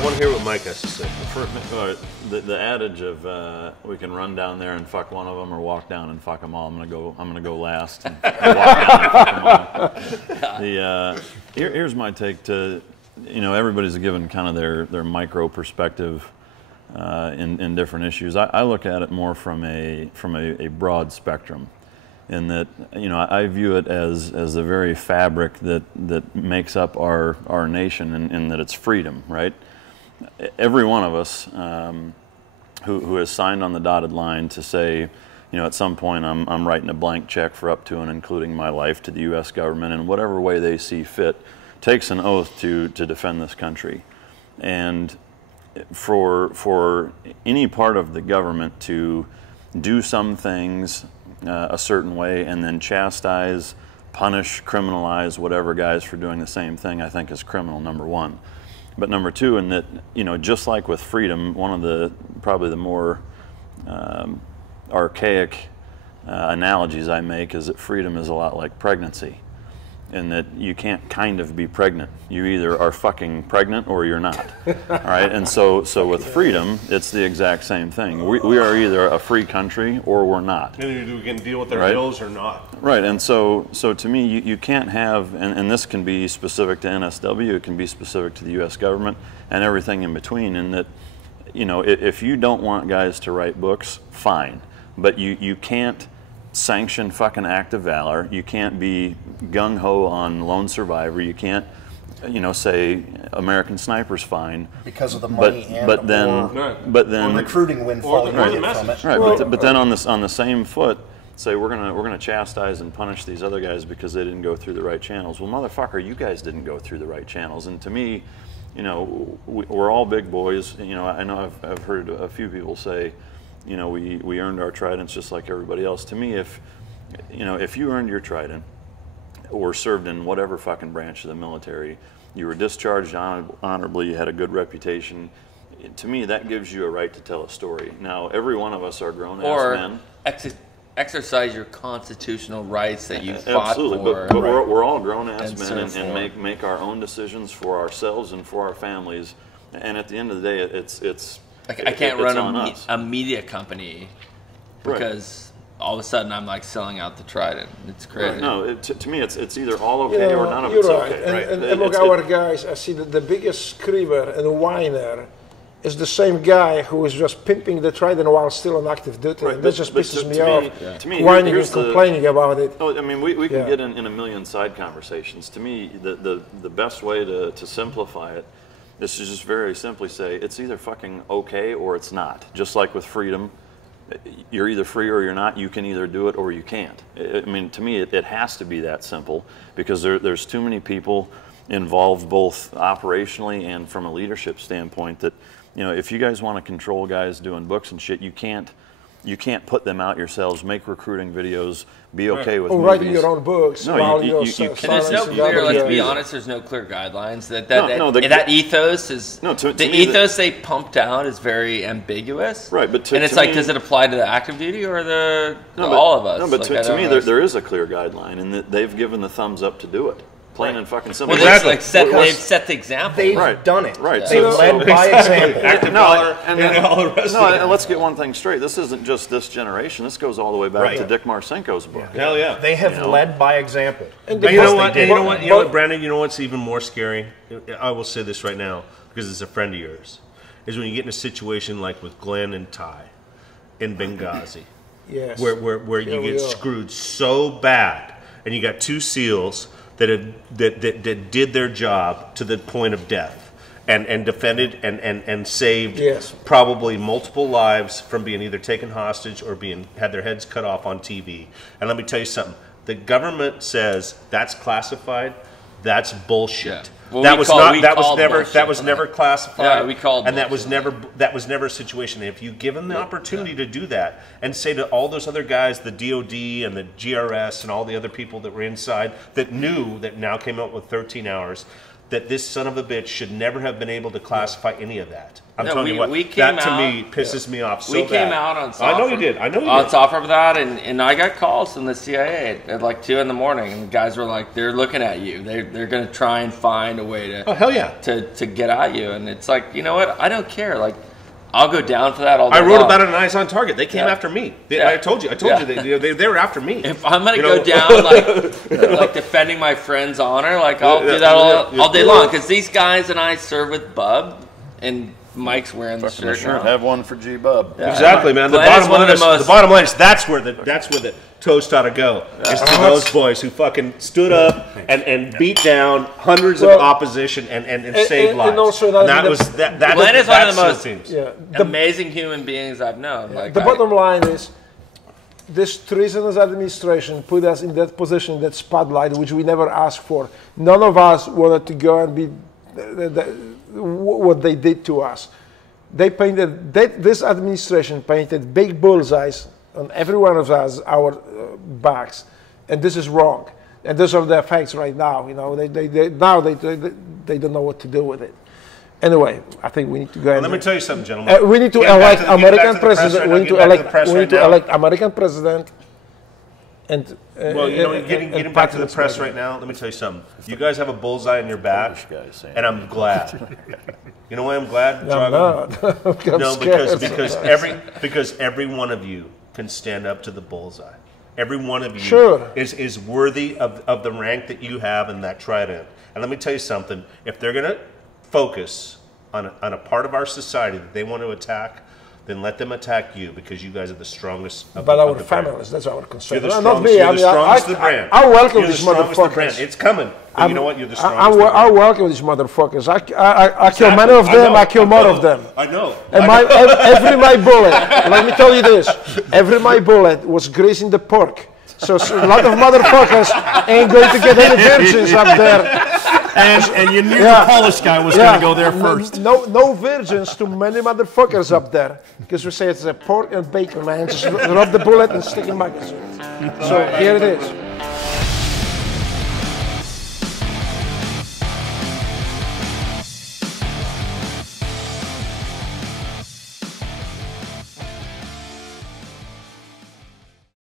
want to hear what Mike has to say. The adage of we can run down there and fuck one of them or walk down and fuck them all. I'm gonna go last and walk down and fuck them all. Here's my take to, everybody's given kind of their micro perspective in different issues. I look at it more from a broad spectrum, in that I view it as the very fabric that makes up our nation, in that it's freedom, right? Every one of us who has signed on the dotted line to say, at some point I'm writing a blank check for up to and including my life to the U.S. government in whatever way they see fit, takes an oath to defend this country. And for any part of the government to do some things a certain way and then chastise, punish, criminalize whatever guys for doing the same thing, I think is criminal, number one. But number two, in that, just like with freedom, one of the probably the more archaic analogies I make is that freedom is a lot like pregnancy, in that you can't kind of be pregnant. You either are fucking pregnant or you're not. All right, and so with freedom, it's the exact same thing. We are either a free country or we're not. Either we can deal with their bills or not. Right, and so to me, you can't have, and this can be specific to NSW, it can be specific to the U.S. government, and everything in between, in that, if you don't want guys to write books, fine, but you can't sanction fucking act of valor. You can't be gung-ho on lone survivor. You can't, say American Sniper's fine because of the money but then recruiting windfall you get from it. Right, but then on the same foot, say we're gonna chastise and punish these other guys because they didn't go through the right channels. Well, motherfucker, you guys didn't go through the right channels. And to me, we're all big boys. I know I've heard a few people say, we earned our tridents just like everybody else. To me, if you earned your trident or served in whatever fucking branch of the military, you were discharged honorably, you had a good reputation, to me that gives you a right to tell a story. Now, every one of us are grown-ass men. Exercise your constitutional rights that you fought for. But we're all grown-ass men and make our own decisions for ourselves and for our families. And at the end of the day, it's I can't run a media company because all of a sudden I'm like selling out the Trident. It's crazy. Right. No, to me it's either all okay or none of it's okay. And look, our guys, I see that the biggest screamer and whiner is the same guy who is just pimping the Trident while still on active duty. Right, and that just pisses me off. To me, whining and complaining about it. Oh, I mean, we can get in a million side conversations. To me, the best way to simplify it is to just very simply say it's either fucking okay or it's not. Just like with freedom, you're either free or you're not. You can either do it or you can't. I mean, to me, it has to be that simple, because there's too many people involved, both operationally and from a leadership standpoint, that, if you guys want to control guys doing books and shit, you can't put them out yourselves, make recruiting videos, be okay with movies. Writing your own books. No, you there's no clear, let's be honest, there's no clear guidelines. That ethos is, the ethos they pumped out is very ambiguous. Right, but and it's like, does it apply to the active duty or all of us? No, but to me, there is a clear guideline, and that they've given the thumbs up to do it. Plain and fucking simple. Well, they've set the example. They've done it. Right. They've led by example. And let's get one thing straight. This isn't just this generation. This goes all the way back to Dick Marcinko's book. Yeah. Hell yeah. They have led by example. And you know what, Brandon? You know what's even more scary? I will say this right now because it's a friend of yours. Is when you get in a situation like with Glenn and Ty in Benghazi, where you get screwed so bad, and you got two SEALs that did their job to the point of death and defended and saved probably multiple lives from being either taken hostage or had their heads cut off on TV. And let me tell you something. The government says that's classified. That's bullshit. Yeah. Well, that was never classified. Yeah, we called and that was never a situation. If you give them the opportunity to do that and say to all those other guys, the DOD and the GRS and all the other people that were inside that knew, that now came out with 13 hours, that this son of a bitch should never have been able to classify any of that. I'm No, telling you what, that to me pisses me off so We came bad. out on SOFREP. I know you did. I know you on did. SOFREP for that, and I got calls from the CIA at like 2 a.m, and the guys were like, "They're looking at you. They're going to try and find a way to Oh, hell yeah. to get at you." And it's like, you know what? I don't care. Like, I'll go down for that all day I wrote long. about it in Eyes on Target. They came after me. I told you. They were after me. If I'm gonna go down like defending my friend's honor, like I'll do that all day long. Because these guys and I serve with Bub, and Mike's wearing the shirt. Now. Have one for G Bub. Yeah. Exactly, man. The bottom line is that's where the toast ought to go. Is to those boys who fucking stood up and beat down hundreds of opposition and saved lives. And also Glenn is one of the most amazing human beings I've known. Like, the bottom line is, this treasonous administration put us in that position, that spotlight, which we never asked for. None of us wanted to go and be what they did to us. They painted, this administration painted big bullseyes on every one of us, our backs, and this is wrong. And those are the facts right now. You know, they don't know what to do with it. Anyway, I think we need to go. Let me tell you something, gentlemen. We need to elect American president. We need to elect American president. And getting back to the press right now. Let me tell you something. You guys have a bullseye in your back, and I'm glad. You know why I'm glad, Drago? No, because every one of you can stand up to the bullseye. Every one of you is worthy of the rank that you have in that trident. And let me tell you something. If they're going to focus on a part of our society that they want to attack, then let them attack you, because you guys are the strongest of our the families, brand. that's our concern. You're the strongest, you're the strongest of the brand. I welcome you're these the strongest of the brand. motherfuckers. It's coming. But you know what? You're the strongest. I welcome these motherfuckers. I kill many of them. I kill more of them. I know. And every my bullet, let me tell you this, every my bullet was greasing the pork. So a lot of motherfuckers ain't going to get any virgins up there. And you knew the Polish guy was going to go there first. No virgins to many motherfuckers up there. Because we say it's a pork and bacon, man. Just rub the bullet and stick in magazine. So here it is.